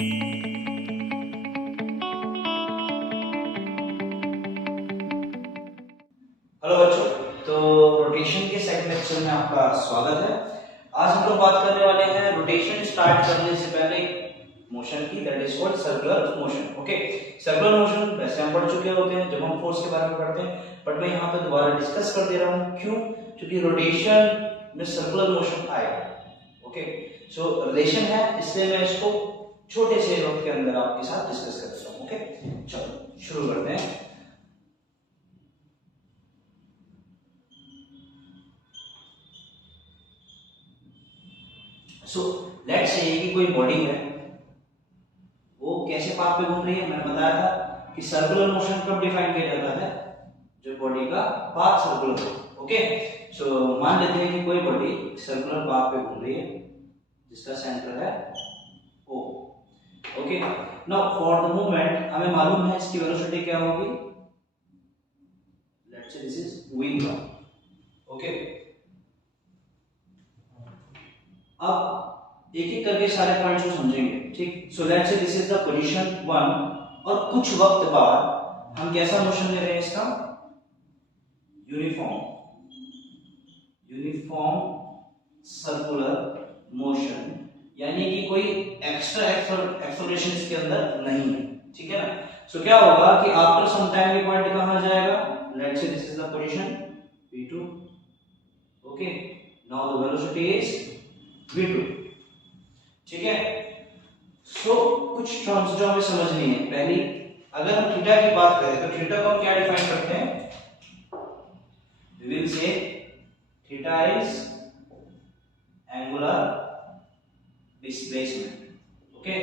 Hello बच्चों, तो rotation के सेकंड लेक्चर में आपका स्वागत है। आज हम लोग बात करने वाले हैं रोटेशन स्टार्ट करने से पहले मोशन की, that is called circular motion. Okay, circular motion वैसे हम पढ़ चुके होते हैं जब हम फोर्स के बारे में पढ़ते हैं, बट मैं यहाँ पे दोबारा डिस्कस कर दे रहा हूँ। क्यों? क्योंकि रोटेशन में सर्कुलर मोशन आएगा। ओके, सो रिलेशन है, इसलिए मैं इसको छोटे से वक्त के अंदर आपके साथ डिस्कस कर रहा हूँ। ओके, चलो शुरू करते हैं। सो लेट्स से कि कोई बॉडी है, वो कैसे पाथ पे घूम रही है। मैंने बताया था कि सर्कुलर मोशन कब डिफाइन किया जाता है, जो बॉडी का पाथ सर्कुलर हो। ओके, सो मान लेते हैं कि कोई बॉडी सर्कुलर पाथ पे घूम रही है जिसका सेंटर है O। Okay, now for the movement हमें मालूम है इसकी वेलोसिटी क्या होगी। लेट्स से दिस इज v। ओके, अब एक एक करके सारे पॉइंट्स को समझेंगे। ठीक, so let's say this is the position 1 और कुछ वक्त बाद हम कैसा मोशन ले रहे हैं इसका, यूनिफॉर्म सर्कुलर मोशन, यानी कि कोई एक्स्ट्रा एक्सेलरेशन इसके अंदर नहीं है। ठीक है ना? सो क्या होगा कि आफ्टर सम टाइम ये पॉइंट कहां जाएगा, let's say this is the position v2। Okay, now the velocity is v2। ठीक है, सो कुछ टर्म्स जो हमें समझनी है। पहली, अगर हम थीटा की बात करें तो थीटा को हम क्या डिफाइन करते हैं, we will say theta is angular displacement. Okay,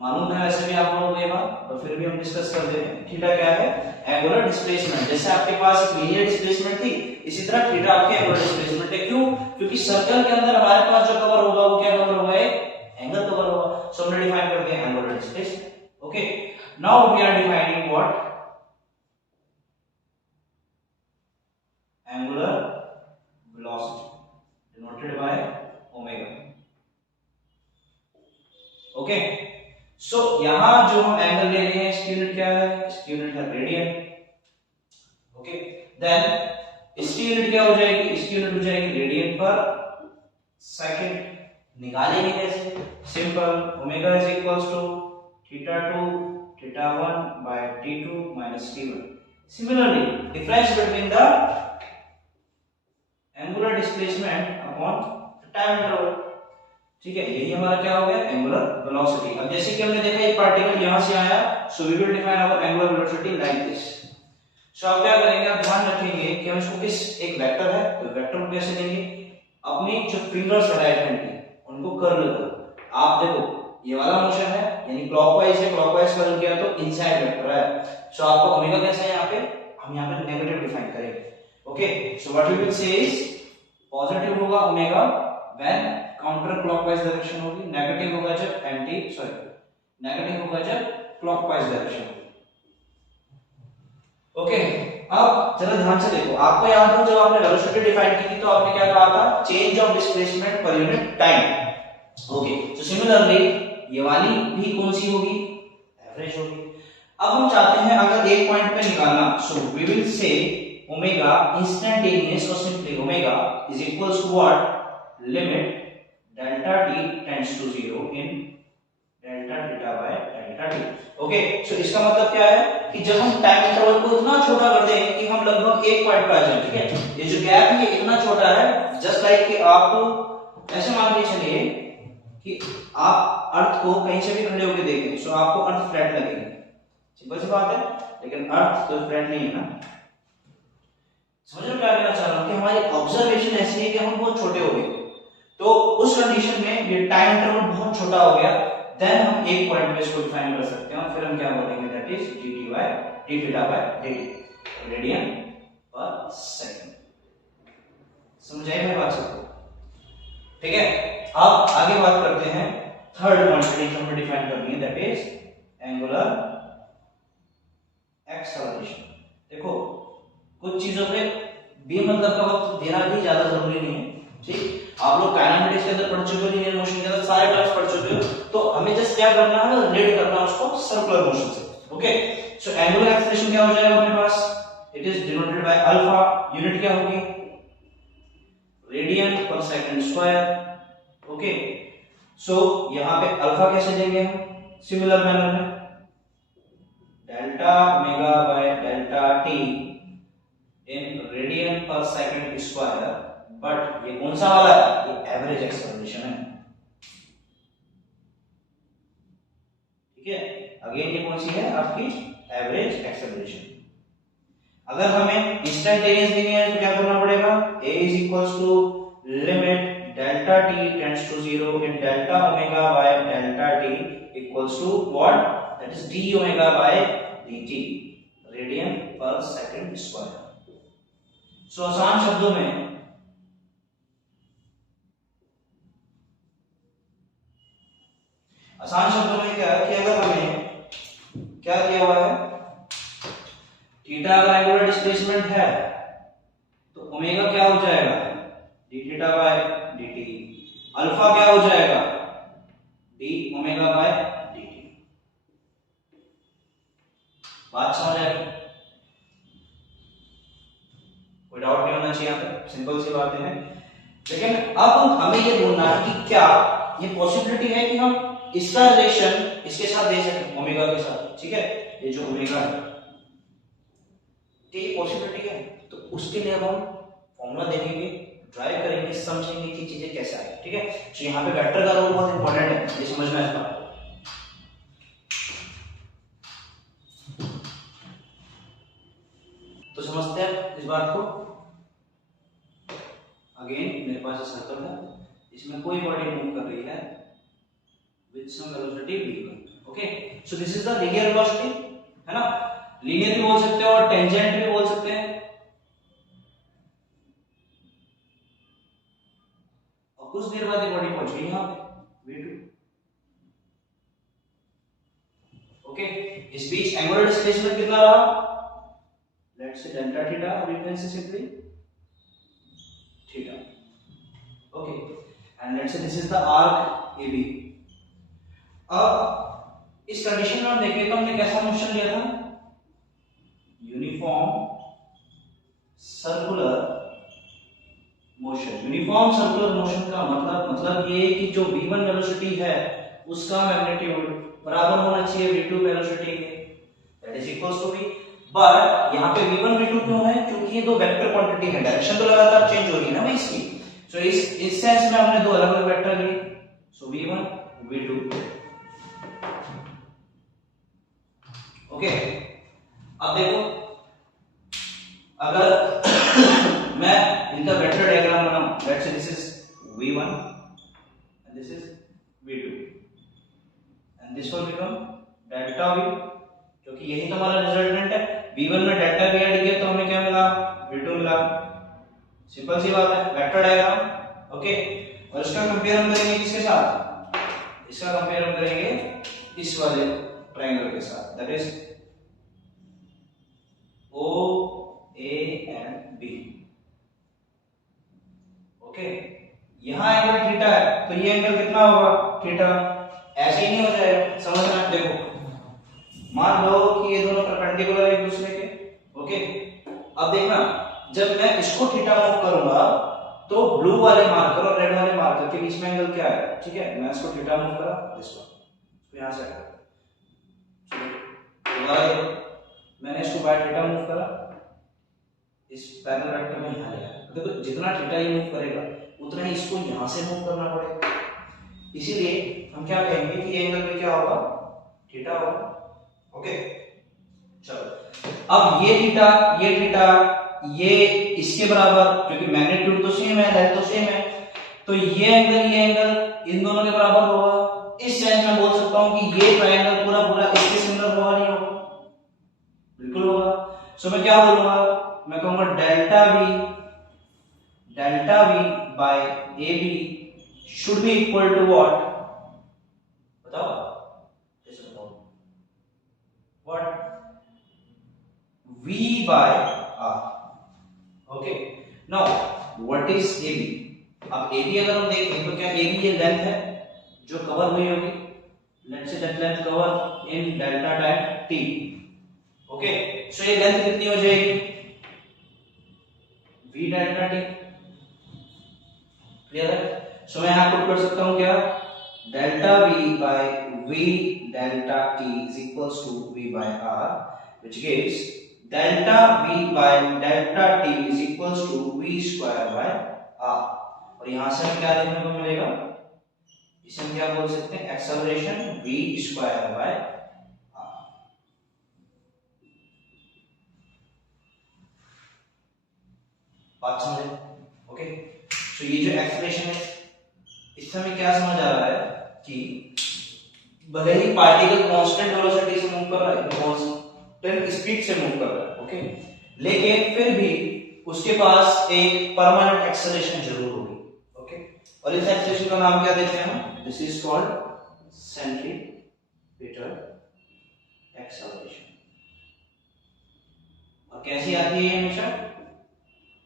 मालूम है वैसे भी आप लोगों को ये बात, तो फिर भी हम डिस्कस कर देते हैं। थीटा क्या है, एंगुलर डिस्प्लेसमेंट। जैसे आपके पास एक लीनियर डिस्प्लेसमेंट थी, इसी तरह थीटा आपके एंगुलर डिस्प्लेसमेंट है। क्यों? क्योंकि सर्कल के अंदर हमारे पास जो कवर होगा वो क्या कवर होगा, एंगल कवर होगा। सो हमने डिफाइन कर दिया angular displacement. Okay, now we are defining what, angular velocity denoted by omega. Okay, so यहां जो हम एंगल ले रहे हैं इसकी यूनिट क्या है, इसकी यूनिट है रेडियन। ओके, देन इसकी यूनिट क्या हो जाएगी, इसकी यूनिट हो जाएगी रेडियन पर सेकंड। निकालेंगे कैसे, simple, omega is equals to theta two theta one by t2 minus t1। Similarly difference between the angular displacement upon time interval. ठीक है, यही हमारा क्या हो गया, एंगुलर वेलोसिटी। अब जैसे कि हमने देखा एक पार्टिकल यहां से आया, so we will define our angular velocity like this. So आप क्या करेंगे, आप ध्यान रखेंगे कि हम इसको किस, एक वेक्टर है तो वेक्टर को कैसे लेंगे, अपनी जो फिंगर्स है राइट हैंड की उनको कर्ल करो। आप देखो ये वाला मोशन है, यानी क्लॉकवाइज है, क्लॉकवाइज कर्ल किया तो इनसाइड वेक्टर है। सो आपका ओमेगा कैसा है, यहाँ पे हम यहाँ पे नेगेटिव डिफाइन करेंगे। Okay, so what we will say is positive होगा omega when counter clockwise direction होगी, नेगेटिव होगा जब नेगेटिव होगा जब क्लॉकवाइज डायरेक्शन होगी। ओके, अब जरा ध्यान से देखो, आपको याद हो जब आपने वेलोसिटी डिफाइन की थी तो आपने क्या कहा था, change of displacement per unit time. Okay, तो सिमिलरली ये वाली भी कौन सी होगी, एवरेज होगी। अब हम चाहते हैं अगर एक पॉइंट पे निकालना, so we will say omega instantaneous, और simply omega is equals to what, limit delta t tends to 0 in delta theta by delta t। Okay, so इसका मतलब क्या है कि जब हम टाइम इंटरवल को इतना छोटा कर दें कि हम लगभग एक पॉइंट पर आ जाएं। ठीक है, ये जो गैप है ये इतना छोटा है, जस्ट लाइक कि आप ऐसे मान के चलिए कि आप अर्थ को कहीं से भी खड़े होकर देखें, सो आपको अर्थ फ्लैट लगेगी। सिंपल सी बात है, लेकिन अर्थ तो फ्लैट नहीं है ना। समझ में क्या कहना चाह रहा हूं कि हमारी ऑब्जर्वेशन ऐसी है कि हम बहुत छोटे हो गए, तो उस कंडीशन में ये टाइम इंटरवल बहुत छोटा हो गया, देन हम एक पॉइंट पे इसको डिफाइन कर सकते हैं और फिर हम क्या बोलेंगे, that is dt by d theta by dt, radian per second. समझ आई मेरी बात सबको? ठीक है, अब आगे बात करते हैं थर्ड क्वांटिटी जो हमें डिफाइन करनी है, दैट इज एंगुलर एक्सेलरेशन। देखो कुछ चीजों पे बे मतलब का वक्त देना भी ज्यादा जरूरी नहीं है। ठीक, आप लोग काइनेमेटिक्स के अंदर पढ़ चुके हो, लीनियर मोशन के अंदर सारे टर्म्स पढ़ चुके हो, तो हमें जस्ट क्या करना है, रिलेट करना है उसको सर्कुलर मोशन से। ओके, सो एंगुलर एक्सेलरेशन क्या हो जाएगा अपने पास, it is denoted by alpha, unit क्या होगी, radian per second square. Okay, so यहां पे अल्फा कैसे देंगे हम, सिमिलर मैनर में delta omega by delta T in radian per second square, but ये कौन सा वाला है, ये एवरेज एक्सेलरेशन है। ठीक है, अगेन ये कौन सी है आपकी, एवरेज एक्सेलरेशन। अगर हमें इंस्टेंटेनियस देनी है तो क्या करना पड़ेगा, a is equals to limit delta t tends to 0 in delta omega by delta t equals to what, that is d omega by dt radian per second square. So आसान शब्दों में क्या है कि अगर हमें क्या दिया हुआ है, थीटा का एंगुलर डिस्प्लेसमेंट है तो ओमेगा क्या हो जाएगा, d theta by dt, alpha क्या हो जाएगा, d ओमेगा बाय dt। बात समझ आई, कोई डाउट नहीं होना चाहिए, यहाँ पे सिंपल सी बातें हैं। लेकिन अब हमें ये बोलना है कि क्या ये पॉसिबिलिटी है कि हम इसका रिलेशन इसके साथ दे सकें, ओमेगा के साथ। ठीक है, ये जो ओमेगा है ये पॉसिबिलिटी है, तो उसके लिए हम फॉर्मूला देखेंगे, ड्राइव करेंगे, समझेंगे कि चीजें कैसे आई। ठीक है, तो यहाँ पे वेक्टर का रोल बहुत इंपॉर्टेंट है, ये समझना है इस बात को। तो समझते हैं इस बात को। अगेन मेरे पास ये सर्कल है, इसमें कोई बॉडी मूव कर रही है with some velocity v1। Okay, so this is the linear velocity, है ना, लीनियर भी बोल सकते हो और टेंजेंट भी बोल सकते हैं। और कुछ देर बाद ये बॉडी पहुंच गई यहां पे v2। ओके, इस बीच एंगुलर डिस्प्लेसमेंट कितना रहा, लेट्स से डेल्टा थीटा, और you can say simply theta. Okay, and let's say this is the arc AB। अब इस कंडीशन में हम देखें तो हमने कैसा मोशन लिया था, uniform circular motion. Uniform circular motion का मतलब ये कि जो v1 वेलोसिटी है उसका मैग्नीट्यूड बराबर होना चाहिए v2 वेलोसिटी के, that is equals to v। But यहाँ पे v1 v2 क्यों है, क्योंकि ये दो वेक्टर क्वांटिटी है, डायरेक्शन तो लगातार चेंज हो रही है ना भाई इसकी। सो इस सेंस में हमने दो अलग अलग वेक्टर लिए, सो v1 v2। ओके, अब देखो अगर मैं इनका वेक्टर डायग्राम बनाऊं, let's say this is v1 and this is v2 and this will become delta v, क्योंकि यही तो हमारा रिजल्टेंट है। v1 में डेल्टा v ऐड किया तो हमें क्या मिला, v2 मिला। सिंपल सी बात है, वेक्टर डायग्राम। ओके, और इसका कंपेयर हम करेंगे किसके साथ, इसका कंपेयर हम करेंगे इस वाले ट्रायंगल के साथ, that is O A and B। Okay, यहां एंगल थीटा है तो ये एंगल कितना होगा, थीटा। ऐसे ही नहीं हो जाएगा, समझना। देखो मान लो कि ये दोनों परपेंडिकुलर एक दूसरे के। ओके, अब देखना जब मैं इसको थीटा मूव करूंगा तो ब्लू वाले मार्कर और रेड वाले मार्कर के बीच में एंगल क्या है, ठीक है, मैं इसको थीटा मूव करा, इसको यहां से दोबारा देखो, मैंने इसको बाय थीटा मूव करा, इस पैरेलल वेक्टर में यहां ले आया। देखो जितना थीटा ये मूव करेगा उतना ही इसको यहां से मूव करना पड़ेगा, इसीलिए हम क्या कहेंगे कि ये एंगल में क्या होगा, थीटा होगा। ओके, चलो अब ये थीटा ये इसके बराबर, क्योंकि मैग्नीट्यूड तो सेम है, लेंथ तो सेम है, तो ये एंगल इन दोनों के बराबर होगा। इस सेंस में बोल सकता हूं कि ये ट्रायंगल पूरा इसके सिमिलर होगा, नहीं होगा, बिल्कुल होगा। सो मैं क्या बोलूंगा, मैं कहूंगा delta v by AB should be equal to what, बताओ, जैसे बताओ, what, V by R। Okay, now what is AB। अब AB अगर हम देखें तो क्या AB ये लेंथ है जो कवर हुई होगी, let's say that length cover in delta time t। Okay, so ये लेंथ कितनी हो जाएगी, v डेल्टा t। क्लियर है? सो मैं यहां पुट कर सकता हूं क्या, delta v by v delta t is equals to v by r, which gives delta v by delta t is equals to v square by r। और यहां से हमें क्या देखने को मिलेगा, इसे हम क्या बोल सकते हैं, acceleration v square by r। बात समझे? ओके, तो ये जो एक्सेलरेशन है इससे हमें क्या समझ आ रहा है कि भले ही पार्टिकल कांस्टेंट वेलोसिटी से मूव कर रहा है, कांस्टेंट स्पीड से मूव कर रहा है, ओके, लेकिन फिर भी उसके पास एक परमानेंट एक्सेलरेशन जरूर होगी। ओके, और इस एक्सेलरेशन का नाम क्या देते हैं हम, this is called centripetal acceleration. और कैसी आती है हमेशा,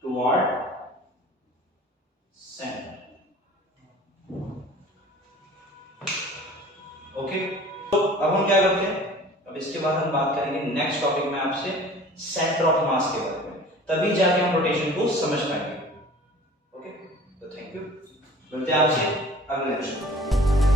टुवर्ड सेंटर। ओके, तो अब हम क्या करते हैं, अब इसके बाद हम बात करेंगे नेक्स्ट टॉपिक में आपसे सेंटर ऑफ मास के बारे में, तभी जाके हम रोटेशन को समझ पाएंगे। ओके, तो थैंक यू, मिलते हैं आपसे अगले लेक्चर में।